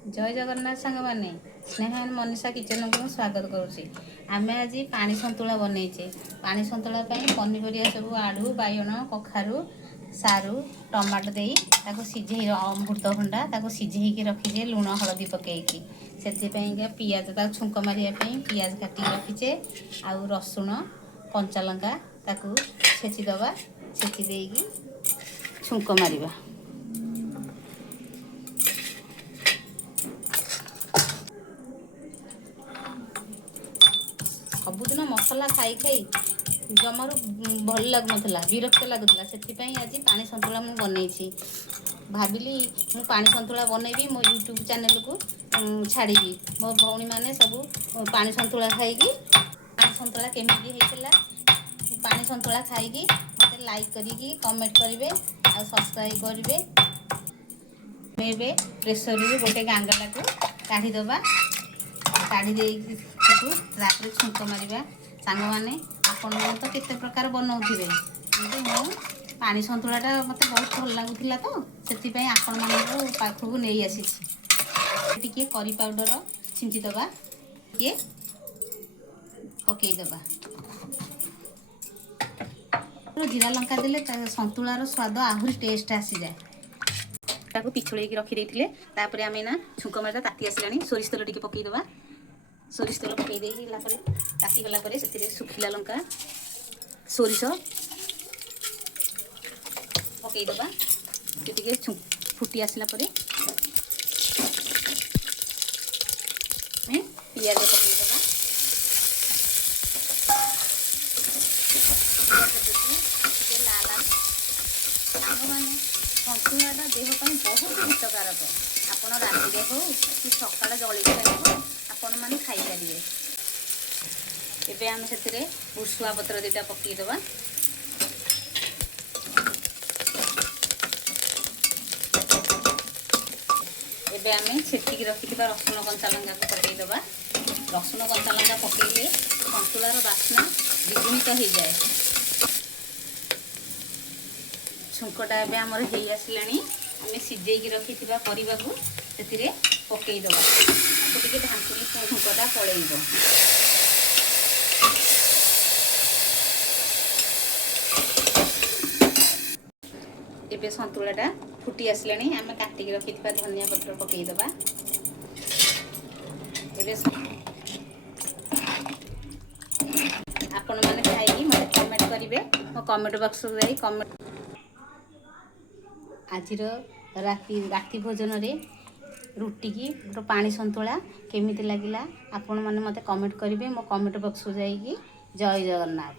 जय जगन्नाथ सांग मैंने स्नेहान मनीषा किचन को स्वागत करुँची। आम आज पानी सतुला बनईचे। पानी सतुला पनीपरिया सब आलू बाइगण कखारू सारू टमाटो दे सीझे अमृतभंडा सीझे रखीचे लुण हलदी पकईकी से पियाज छुंक मारे पियाज काटिक रखीचे आउ रसुण कंचा लंका छेचिदबा छेची देकी छुंक मारिबा। सबुदिन मसला खाई खाई जमार भल लगुला विरक्त लगुला से आज पानी सतुला मु बनई भाविली मु पानी सतुला बनईबी मो यूट्यूब चैनल को छाड़ी मो भौणी मैंने सब पानी सतुला खाई पानी सतुला केमी होता पानी सतुला खाई मत लाइक करी कमेंट करेंगे आ सब्सक्राइब करेंगे। मैं प्रेसर गोटे गांगला को काढ़ीदबा काढ़ी देपर छुंक मारिबा। सांग मैंने आपण तो केते प्रकार बनाऊे कि पानी सतुलाटा मत बहुत भल लगुला तो से आपण मान पाखक नहीं आसी टी करी पाउडर छिंचीदबा टे पकईदबा। जीरा लंका देले सतुलार स्वाद आहरी टेस्ट आसी जाए। ताको पिछड़े रखी तापर आम ना छुंक मार ताती आसला सोरिष तेल टी पकईदबा। सोरिष तेल पकई तातीगला से सुखिला लंका सोरिष पकईदबा टे फुटी आसला पियाज पकईदबा। लाल सांग मैंने सतुलाटा देहपाई बहुत हितकारक। आपड़ राति हो कि सका जलखिया हो आपण मैंने खाईपारे। एबे आम से भुसुआ पत्र दुटा पकईदबा। एबे आम छेचिक रखिथिबा रसुण कंचा लंका को पकईदबा। रसुण कंचा लंका पकईले सतुलार बास्ना द्विगुणित हो जाए। छुंकटा एबे आमर हेई आसलानी आम सीझेकी रखिथिबा परिबा को सेतिरे पकईदबा। टे ढांकुनी छुंकटा पलैब। एबे सतुलाटा फुटी आसलानी आम काटिक रखिथिबा धनिया पत्र पकईदबा। एबे आपण माने खाई मत कमेंट करेंगे मो कमेंट बॉक्स जाई कमेंट। आज राति भोजन रे रुटी की पानी सतुला केमिति लागिला आपण माने मते कमेंट करेंगे मो कमेंट बॉक्स जाई। जय जगन्नाथ।